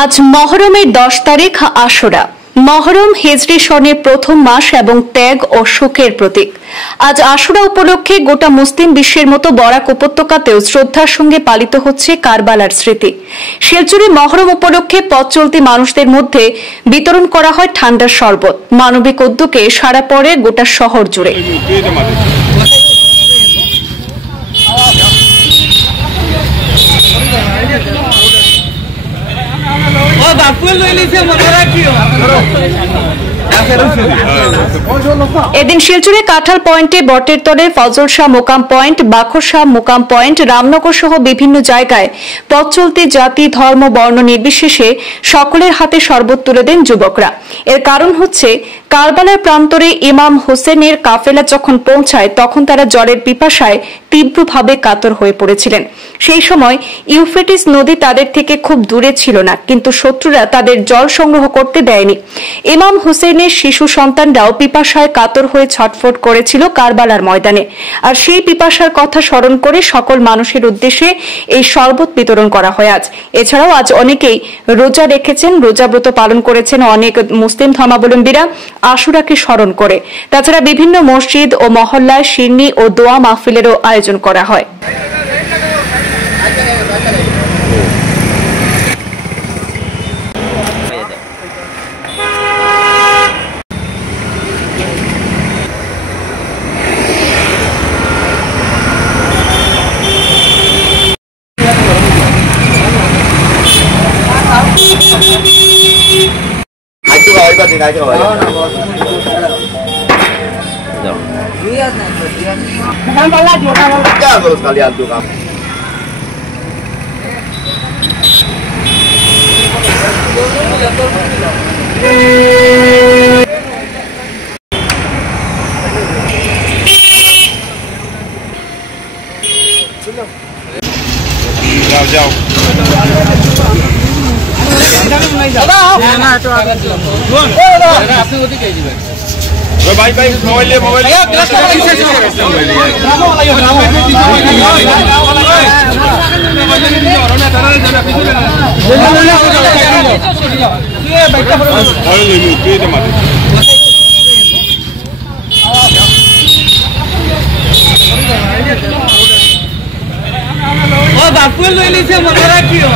আজ মহরমের 10 তারিখ আশুরা। মহরম হিজরি সনের প্রথম মাস এবং ত্যাগ ও সুখের প্রতীক। আজ আশুরা উপলক্ষে গোটা মুসলিম বিশ্বের মতো বরাক উপত্যকাতেও শ্রদ্ধার সঙ্গে পালিত হচ্ছে কারবালার স্মৃতি। শিলচরে মহরম উপলক্ষে পথ চলতি মানুষদের মধ্যে বিতরণ করা হয় ঠান্ডার শরবত। মানবিক উদ্যোগে সাড়া পড়ে গোটা শহর জুড়ে। এদিন শিলচরে কাঁঠাল পয়েন্টে, বটের তলে, ফজল শাহ মোকাম পয়েন্ট, বাখর শাহ মোকাম পয়েন্ট, রামনগর সহ বিভিন্ন জায়গায় পথ চলতি জাতি, ধর্ম, বর্ণ নির্বিশেষে সকলের হাতে শরবত তুলে দেন যুবকরা। এর কারণ হচ্ছে কারবালার প্রান্তরে ইমাম হোসেনের কাফেলা যখন পৌঁছায় তখন তারা জলের পিপাসায় তীব্রভাবে কাতর হয়ে পড়েছিলেন। সেই সময় ইউফ্রেটিস নদী তাদের থেকে খুব দূরে ছিল না, কিন্তু শত্রুরা তাদের জল সংগ্রহ করতে দেয়নি। ইমাম হোসেনের শিশু সন্তানরাও পিপাসায় কাতর হয়ে ছটফট করেছিল কারবালার ময়দানে। আর সেই পিপাসার কথা স্মরণ করে সকল মানুষের উদ্দেশ্যে এই শরবত বিতরণ করা হয় আজ। এছাড়াও আজ অনেকেই রোজা রেখেছেন, রোজাব্রত পালন করেছেন অনেক মুসলিম ধর্মাবলম্বীরা আশুরাকে স্মরণ করে। তাছাড়া বিভিন্ন মসজিদ ও মহল্লায় শিরনি ও দোয়া মাহফিলেরও আয়োজন করা হয়। जाओ भाई भाई मोबाइल बापू ले लीजिए मना रखियो।